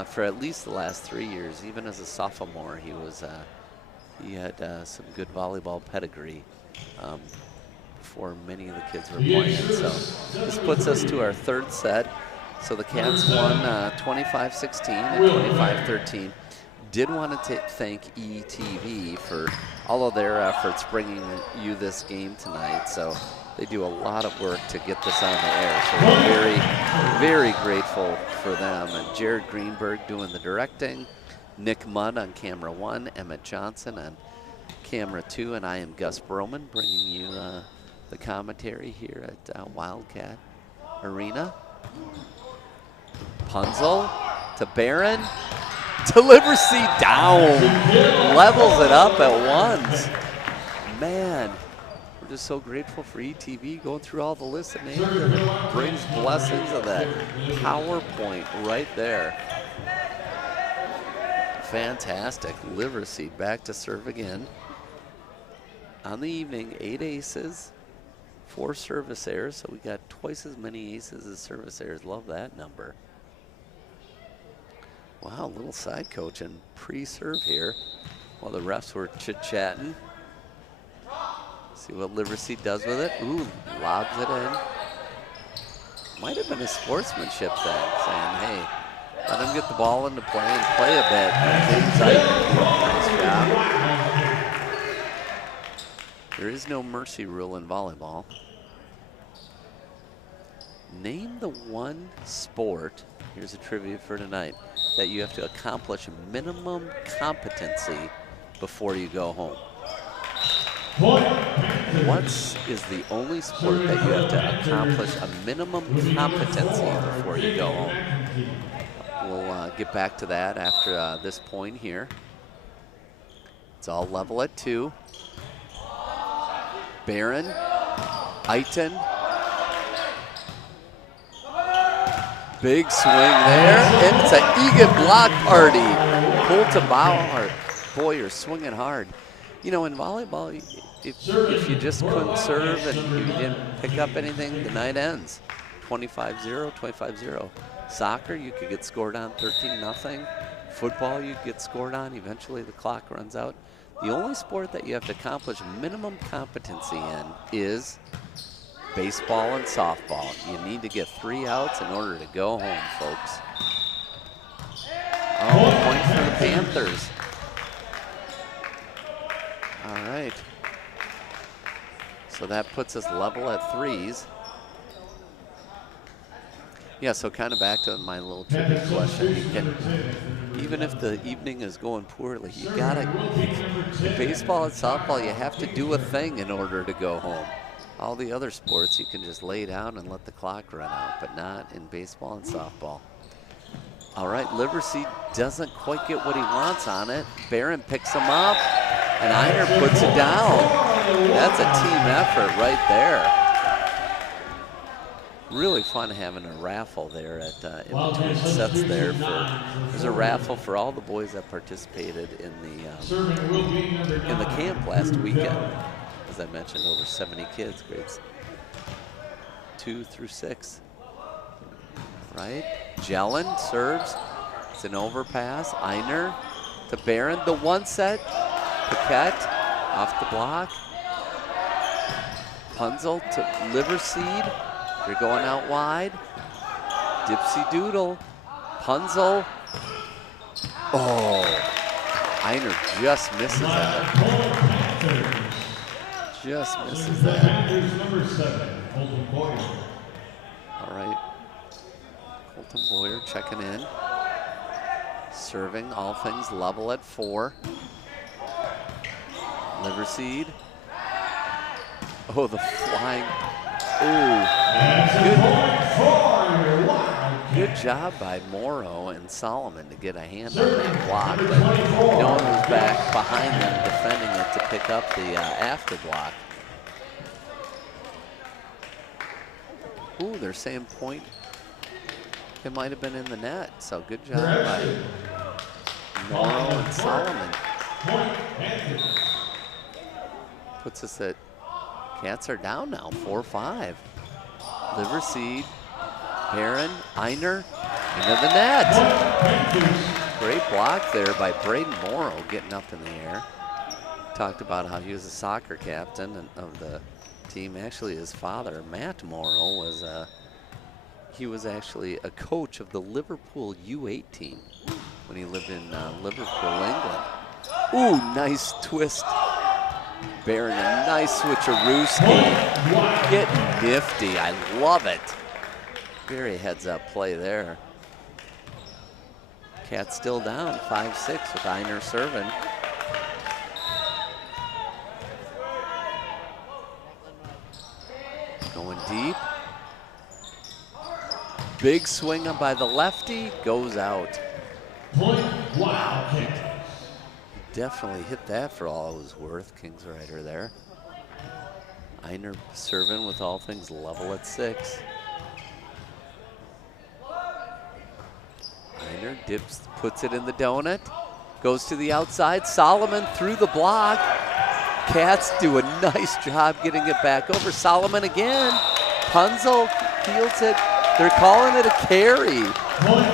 for at least the last 3 years. Even as a sophomore, he had some good volleyball pedigree before many of the kids were playing. So this puts us to our third set. So the Cats won 25-16 and 25-13. Did want to thank ETV for all of their efforts bringing you this game tonight. So they do a lot of work to get this on the air. So we're very, very grateful for them. And Jared Greenberg doing the directing, Nick Mudd on camera 1, Emmett Johnson on camera 2, and I am Gus Broman bringing you the commentary here at Wildcat Arena. Punzel to Barron, delivers C down, levels it up at once. Man, we're just so grateful for ETV going through all the lists of names, and it brings blessings of that PowerPoint right there. Fantastic. Liverseed back to serve again. On the evening, 8 aces, 4 service errors, so we got twice as many aces as service errors. Love that number. Wow, little side coach and pre-serve here while the refs were chit-chatting. See what Liverseed does with it. Ooh, lobs it in. Might have been a sportsmanship thing, saying, hey, let him get the ball into play and play a bit. Nice job. There is no mercy rule in volleyball. Name the one sport, here's a trivia for tonight, that you have to accomplish minimum competency before you go home. What is the only sport that you have to accomplish a minimum competency before you go home? We'll get back to that after this point here. It's all level at 2. Barron, Eiton. Big swing there, and it's an Eagan block party. Colton Bauer, boy, you're swinging hard. You know, in volleyball, if you just couldn't serve and you didn't pick up anything, the night ends. 25-0, 25-0. Soccer, you could get scored on 13-0. Football, you get scored on. Eventually, the clock runs out. The only sport that you have to accomplish minimum competency in is baseball and softball. You need to get 3 outs in order to go home, folks. Oh, point for the Panthers. All right. So that puts us level at 3s. Yeah, so kind of back to my little trivia question. You can, even if the evening is going poorly, you gotta, in baseball and softball, you have to do a thing in order to go home. All the other sports, you can just lay down and let the clock run out, but not in baseball and softball. All right, Liverseed doesn't quite get what he wants on it. Barron picks him up, and Einer puts it down. That's a team effort right there. Really fun having a raffle there at in between sets there. There's a raffle for all the boys that participated in the camp last weekend. As I mentioned, over 70 kids, grades 2 through 6. Right, Jelen serves. It's an overpass. Einer to Barron. The 1 set. Paquette off the block. Punzel to Liverseed. They're going out wide. Dipsy Doodle. Punzel. Oh, Einer just misses that. Just misses that. All right. Colton Boyer checking in. Serving, all things level at 4. Liverseed. Oh, the flying. Ooh. Good job by Morrow and Solomon to get a hand on that block, but no one was back behind them defending it to pick up the after block. Ooh, they're saying point. It might have been in the net, so good job by Morrow and Solomon. Puts us at, Cats are down now, 4-5. Liverseed, Barron, Einer, into the net. Great block there by Braden Morrow getting up in the air. Talked about how he was a soccer captain of the team. Actually, his father, Matt Morrow, he was actually a coach of the Liverpool U8 team when he lived in Liverpool, England. Ooh, nice twist. Barron, a nice switcherooski. Getting nifty, I love it. Very heads up play there. Cats still down, 5-6 with Einer serving. Going deep. Big swing by the lefty, goes out. Wildcats. Definitely hit that for all it was worth, Kingsrider there. Einer serving with all things level at 6. Einer dips, puts it in the donut, goes to the outside. Solomon through the block. Cats do a nice job getting it back over. Solomon again. Punzel fields it. They're calling it a carry.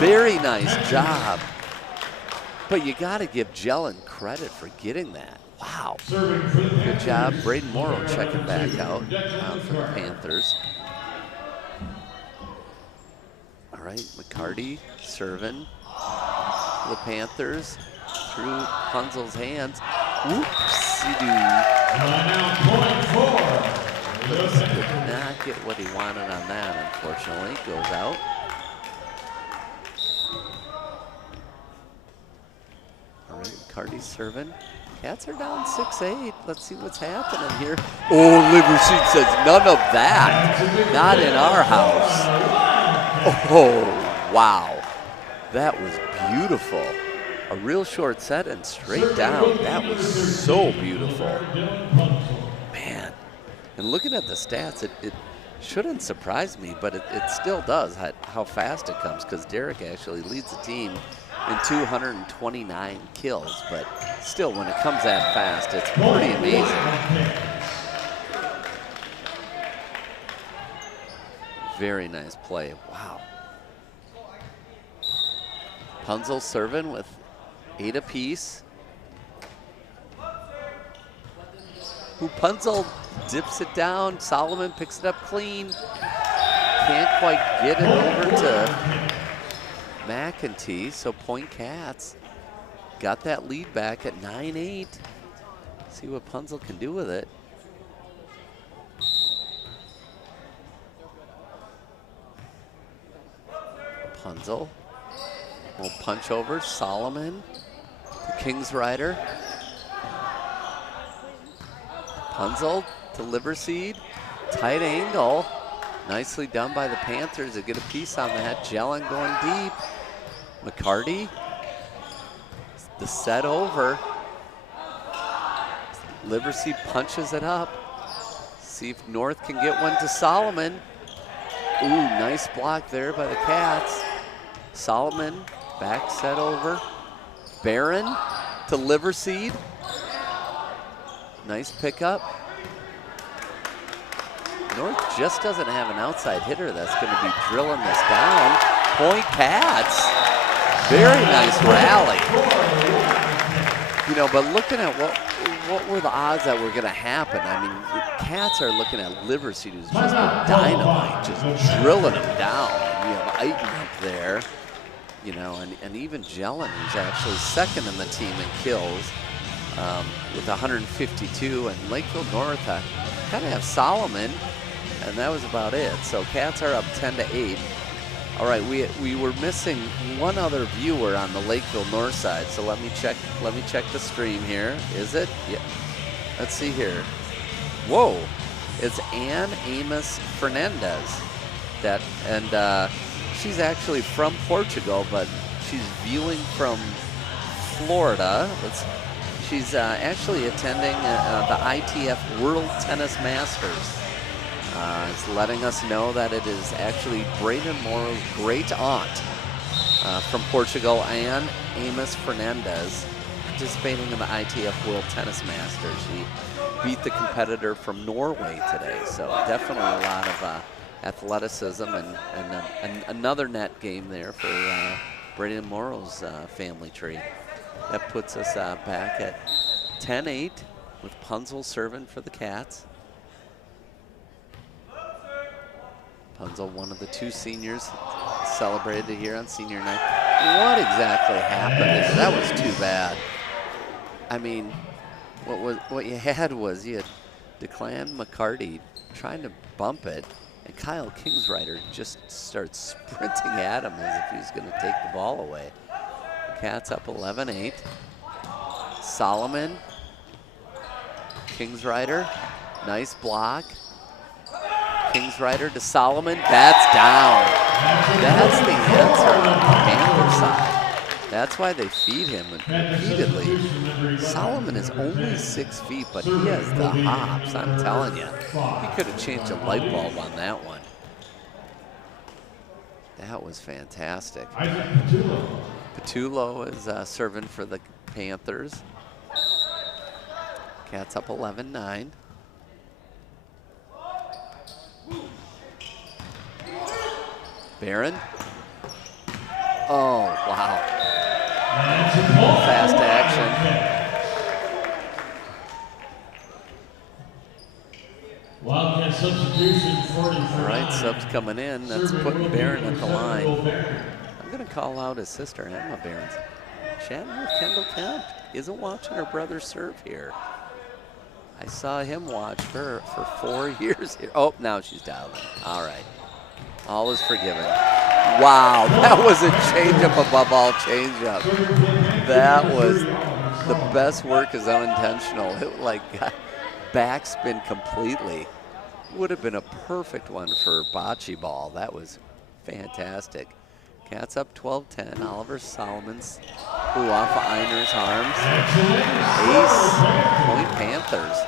Very nice job. But you got to give Jelen credit for getting that. Wow. Good job. Braden Morrow checking back out for the Panthers. All right, McCarty serving for the Panthers through Punzel's hands. Whoopsie-doo. Did not get what he wanted on that, unfortunately. Goes out. All right, McCarty serving. Cats are down 6-8. Let's see what's happening here. Oh, Liverseed says none of that. Not in our house. Oh, wow. That was beautiful. A real short set and straight down. That was so beautiful. Man. And looking at the stats, it shouldn't surprise me, but it still does how fast it comes, because Derek actually leads the team in 229 kills, but still, when it comes that fast, it's pretty amazing. Very nice play. Wow. Punzel serving with 8 apiece. Punzel dips it down. Solomon picks it up clean. Can't quite get it over to McEntee, so point Cats. Got that lead back at 9-8. See what Punzel can do with it. Punzel will punch over. Solomon, the King's Rider. Punzel to Liverseed. Tight angle. Nicely done by the Panthers. They get a piece on that. Jelen going deep. McCarty. The set over. Liverseed punches it up. See if North can get one to Solomon. Ooh, nice block there by the Cats. Solomon, back set over. Barron to Liverseed. Nice pickup. North just doesn't have an outside hitter that's going to be drilling this down. Point Cats. Very nice rally. You know, but looking at what were the odds that were going to happen? I mean, the Cats are looking at Liverseed, who's just been dynamite, just drilling them down. And you have Eagan up there, you know, and even Jelen, who's actually second in the team in kills with 152. And Lakeville North kind of have Solomon, and that was about it. So Cats are up 10-8. All right, we were missing one other viewer on the Lakeville North side, so let me check the stream here. Is it? Yeah. Let's see here. Whoa, it's Ann Amos Fernandez. She's actually from Portugal, but she's viewing from Florida. She's actually attending the ITF World Tennis Masters. It's letting us know that it is actually Braden Morrow's great aunt from Portugal, Ann Amos Fernandez, participating in the ITF World Tennis Masters. She beat the competitor from Norway today, so definitely a lot of athleticism and another net game there for Braden Morrow's family tree. That puts us back at 10-8 with Punzel serving for the Cats. Punzel, one of the 2 seniors, celebrated here on senior night. What exactly happened there? That was too bad. I mean, what you had was you had Declan McCarty trying to bump it, and Kyle Kingsrider just starts sprinting at him as if he was going to take the ball away. Cats up 11-8. Solomon, Kingsrider, nice block. Kingsrider to Solomon, that's down. That's the answer on the Panther side. That's why they feed him repeatedly. Solomon is only 6 feet, but he has the hops, I'm telling you. He could have changed a light bulb on that one. That was fantastic. Patullo is serving for the Panthers. Cats up 11-9. Barron. Oh, wow. Fast action. Wildcat substitution 45. All right, subs coming in. That's putting Barron at the line. I'm going to call out his sister, Emma Barron. Chatting with Kendall Kemp. Isn't watching her brother serve here. I saw him watch her for 4 years here. Oh, now she's dialed in. All right. All is forgiven. Wow, that was a changeup above all changeup. That was The best work is unintentional. It like got backspin completely. Would have been a perfect one for bocce ball. That was fantastic. Cats up 12-10. Oliver Solomon's flew off of Einer's arms. Ace, point Panthers.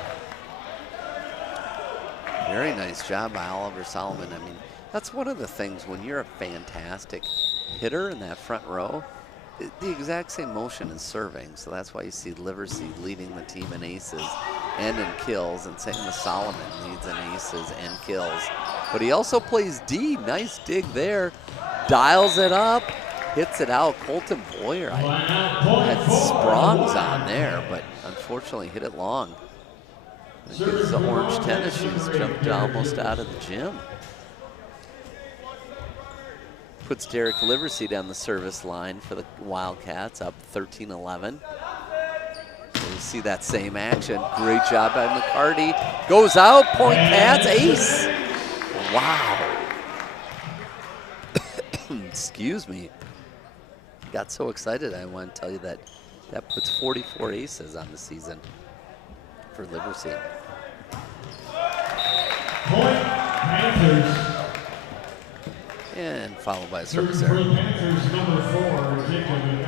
Very nice job by Oliver Solomon. I mean, that's one of the things when you're a fantastic hitter in that front row, the exact same motion is serving. So that's why you see Liverseed leading the team in aces and in kills, and same with Solomon leads in aces and kills. But he also plays D. Nice dig there. Dials it up, hits it out. Colton Boyer had sprongs on there, but unfortunately hit it long. It gives the orange tennis shoes jumped almost out of the gym. Puts Derek Liverseed on the service line for the Wildcats, up 13-11. You see that same action. Great job by McCarty. Goes out, point Cats, ace. Wow. Excuse me. Got so excited I want to tell you that that puts 44 aces on the season for Liverseed. Point Panthers. And followed by a service error.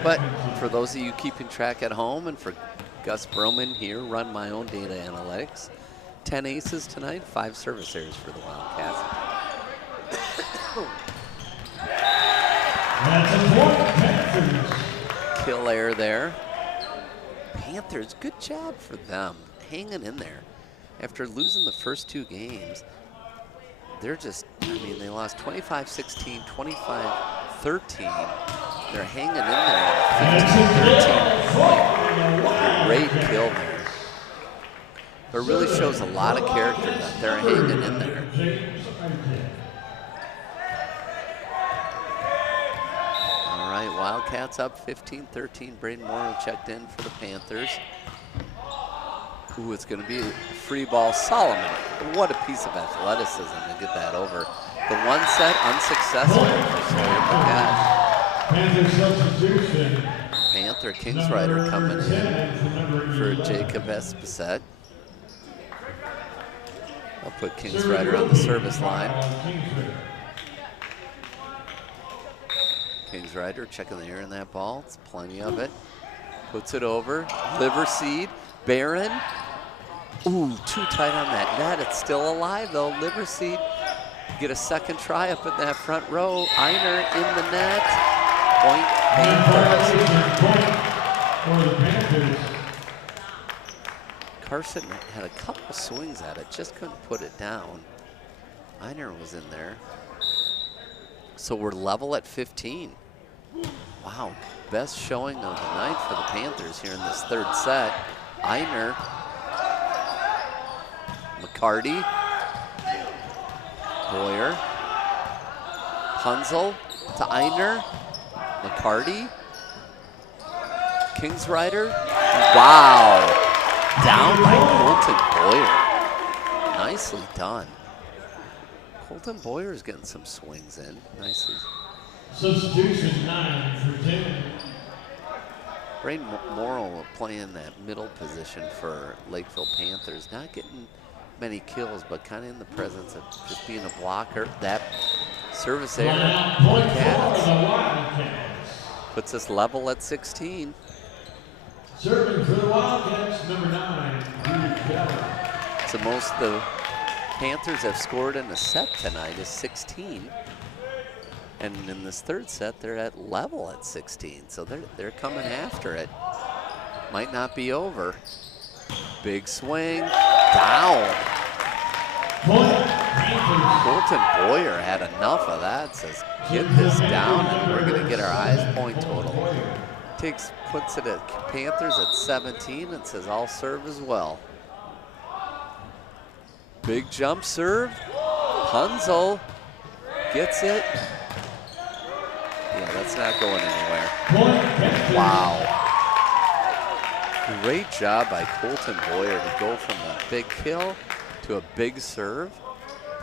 But for those of you keeping track at home, and for Gus Broman here, run my own data analytics, 10 aces tonight, 5 service errors for the Wildcats. That's a point, Panthers. Kill error there. Panthers, good job for them, hanging in there. After losing the first 2 games, they're just, I mean, they lost 25-16, 25-13. They're hanging in there at 15-13. Great kill there. But it really shows a lot of character that they're hanging in there. All right, Wildcats up 15-13. Braden Morrow checked in for the Panthers. Ooh, it's going to be a free ball. Solomon, what a piece of athleticism to get that over. The one set unsuccessful for Sawyer Burnett. Panther substitution. Panther Kingsrider coming in for Jacob Esposette. I'll put Kingsrider on the service line. Kingsrider checking the air in that ball. It's plenty of it. Puts it over. Liverseed. Barron. Ooh, too tight on that net. It's still alive though. Liverseed get a second try up in that front row. Einer in the net. Point Panthers. Carson had a couple swings at it, just couldn't put it down. Einer was in there. So we're level at 15. Wow, best showing of the night for the Panthers here in this third set. Einer, McCarty, Boyer, Punzel to Einer, McCarty, Kingsrider. Wow, down by Colton Boyer. Nicely done. Colton Boyer is getting some swings in. Nicely. Substitution 9 for 10. Braden Morrow playing that middle position for Lakeville Panthers. Not getting many kills, but kind of in the presence of just being a blocker. That service error for the Cats puts us level at 16. Serving for the Wildcats, number 9, So most the Panthers have scored in a set tonight is 16. And in this third set, they're at level at 16. So they're coming after it. Might not be over. Big swing, down. Colton Boyer had enough of that. Says, get this down, and we're going to get our highest point total. Puts it at Panthers at 17 and says, I'll serve as well. Big jump serve. Punzel gets it. Yeah, that's not going anywhere. Wow. Great job by Colton Boyer to go from a big kill to a big serve.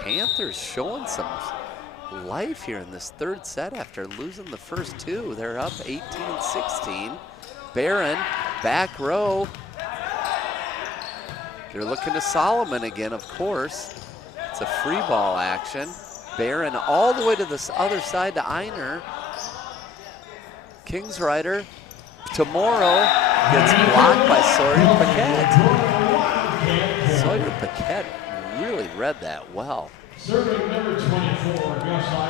Panthers showing some life here in this third set after losing the first 2. They're up 18-16. Barron Back row. They're looking to Solomon again, of course. It's a free ball action. Barron all the way to the other side to Einer. Kingsrider tomorrow gets blocked by Sawyer Paquette. Sawyer Paquette really read that well. Serving number 24,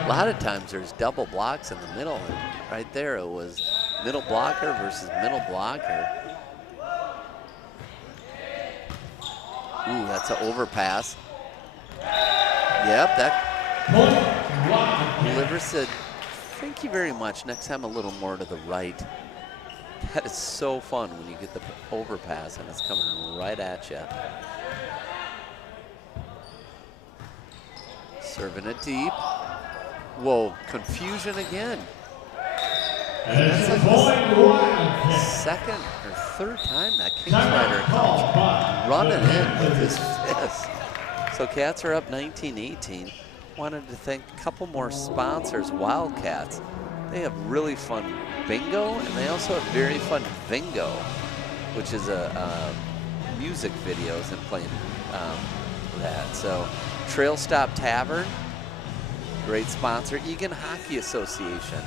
A lot of times there's double blocks in the middle, and right there it was middle blocker versus middle blocker. Ooh, that's an overpass. Yep, that Liver said, thank you very much. Next time a little more to the right. That is so fun when you get the overpass and it's coming right at you. Serving it deep. Whoa, confusion again. That's like the second or third time that Kingsrider comes running in with his fist. So Cats are up 19-18. Wanted to thank a couple more sponsors, Wildcats. They have really fun bingo, and they also have very fun vingo, which is a music videos and playing that. So Trail Stop Tavern, great sponsor. Eagan Hockey Association.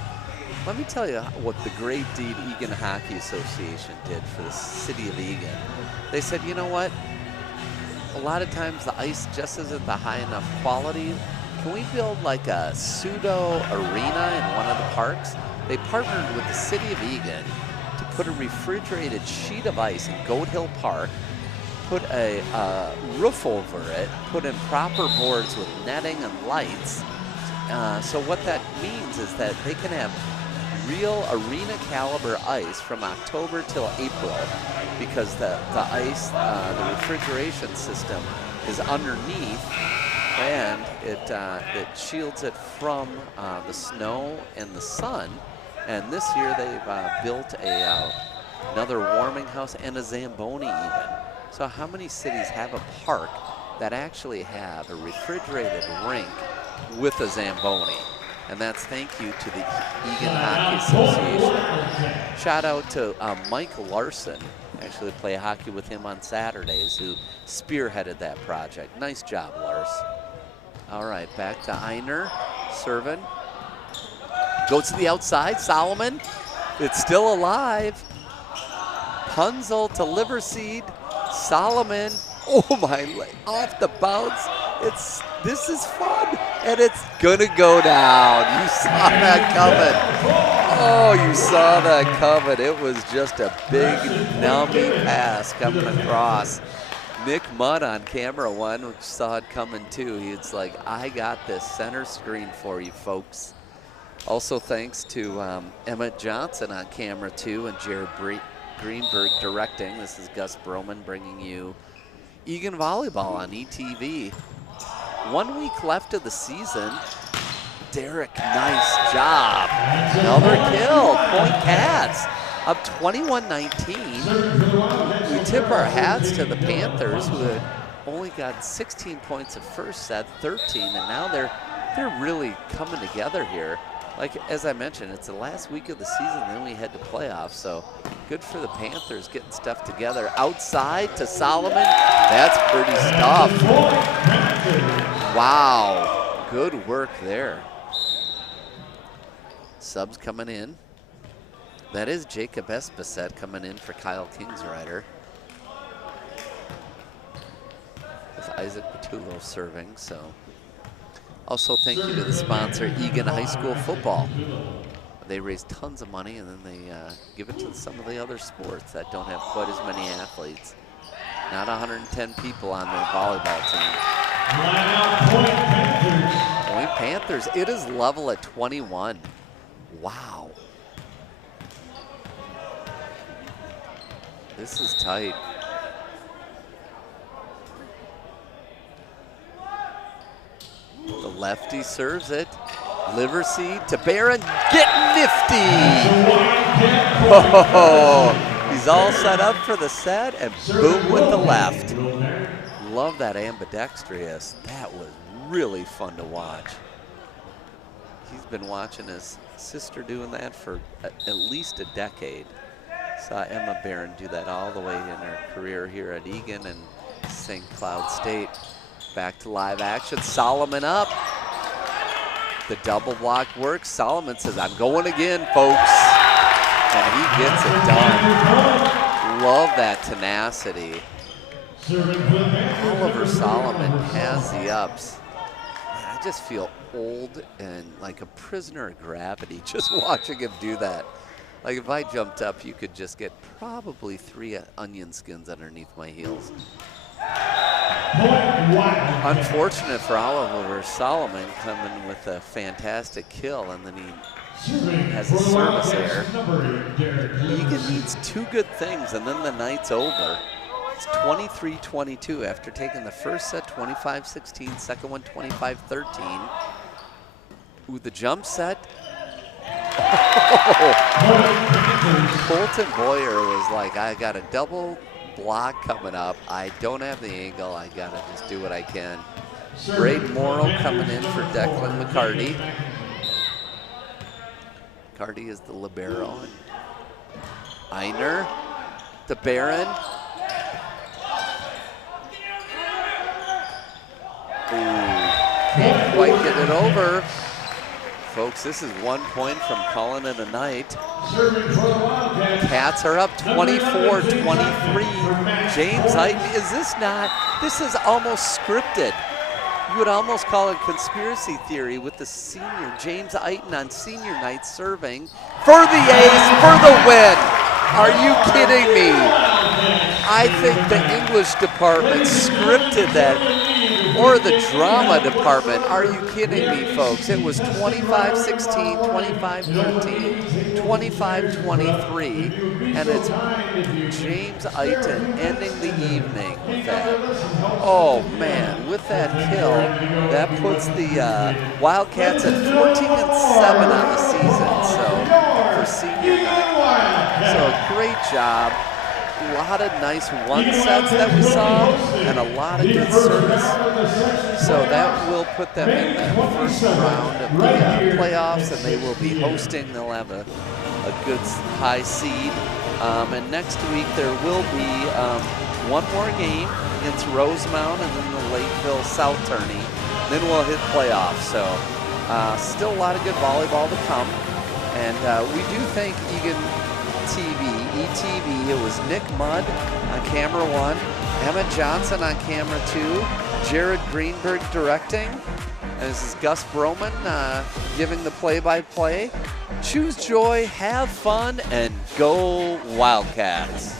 Let me tell you what the great deed Eagan Hockey Association did for the city of Eagan. They said, you know what? A lot of times the ice just isn't the high enough quality. Can we build like a pseudo arena in one of the parks? They partnered with the city of Eagan to put a refrigerated sheet of ice in Goat Hill Park, put a roof over it, put in proper boards with netting and lights. So what that means is that they can have real arena caliber ice from October till April, because the ice, the refrigeration system is underneath, and it shields it from the snow and the sun. And this year they've built another warming house and a Zamboni even. So how many cities have a park that actually have a refrigerated rink with a Zamboni? And that's thank you to the Eagan Hockey Association. Shout out to Mike Larson. Actually play hockey with him on Saturdays, who spearheaded that project. Nice job, Lars. All right, back to Einer, serving. Goes to the outside, Solomon. It's still alive. Punzel to Liverseed. Solomon, oh my, off the bounce. This is fun, and it's gonna go down. You saw that coming. Oh, you saw that coming. It was just a big nummy pass coming across. Nick Mudd on camera one, which saw it coming too. He's like, I got this center screen for you folks. Also thanks to Emmett Johnson on camera two, and Jared Greenberg directing. This is Gus Broman bringing you Eagan Volleyball on ETV. 1 week left of the season. Derek, nice job. Another kill. Point Cats up 21-19. We tip our hats to the Panthers, who had only got 16 points at first set, 13, and now they're really coming together here. Like, as I mentioned, it's the last week of the season, then we head to playoffs, so good for the Panthers getting stuff together. Outside to Solomon, that's pretty stuff. Wow, good work there. Subs coming in. That is Jacob Espacet coming in for Kyle Kingsrider. With Isaac Patullo serving, so. Also, thank you to the sponsor, Eagan High School Football. They raise tons of money, and then they give it to some of the other sports that don't have quite as many athletes. Not 110 people on their volleyball team. Point Panthers. It is level at 21. Wow. This is tight. The lefty serves it. Liverseed to Barron. Get nifty! Oh, he's all set up for the set, and boom with the left. Love that ambidextrous. That was really fun to watch. He's been watching his sister doing that for at least a decade. Saw Emma Barron do that all the way in her career here at Eagan and St. Cloud State. Back to live action. Solomon up. The double block works. Solomon says, I'm going again, folks. And he gets it done. Love that tenacity. Oliver Solomon has the ups. Man, I just feel old and like a prisoner of gravity just watching him do that. Like if I jumped up, you could just get probably 3 onion skins underneath my heels. Unfortunate for Oliver Solomon coming with a fantastic kill, and then he has a service error. Eagan needs 2 good things, and then the night's over. It's 23-22 after taking the first set 25-16, second one 25-13. Ooh, the jump set. Colton Boyer was like, I got a double block coming up. I don't have the angle. I got to just do what I can. Braden Morrow coming in for Declan McCarty. McCarty is the libero. Einer, the Baron. Ooh, can't quite get it over. Folks, this is 1 point from calling it a night. Cats are up 24-23. James Eaton, is this not, this is almost scripted. You would almost call it conspiracy theory with the senior, James Eaton on senior night serving for the ace, for the win. Are you kidding me? I think the English department scripted that, or the drama department. Are you kidding me, folks? It was 25-16, 25-13, 25-23, and it's James Eaton ending the evening with that. Oh man, with that kill, that puts the Wildcats at 14-7 on the season. So for senior night, so great job. A lot of nice one sets that we saw and a lot of good service. So that will put them in the first round of the playoffs, and they will be hosting. They'll have a good high seed. And next week there will be one more game against Rosemount and then the Lakeville South tourney. Then we'll hit playoffs. So still a lot of good volleyball to come. And we do thank Eagan TV, ETV. It was Nick Mudd on camera 1, Emmett Johnson on camera 2, Jared Greenberg directing, and this is Gus Broman giving the play-by-play. Choose joy, have fun, and go Wildcats.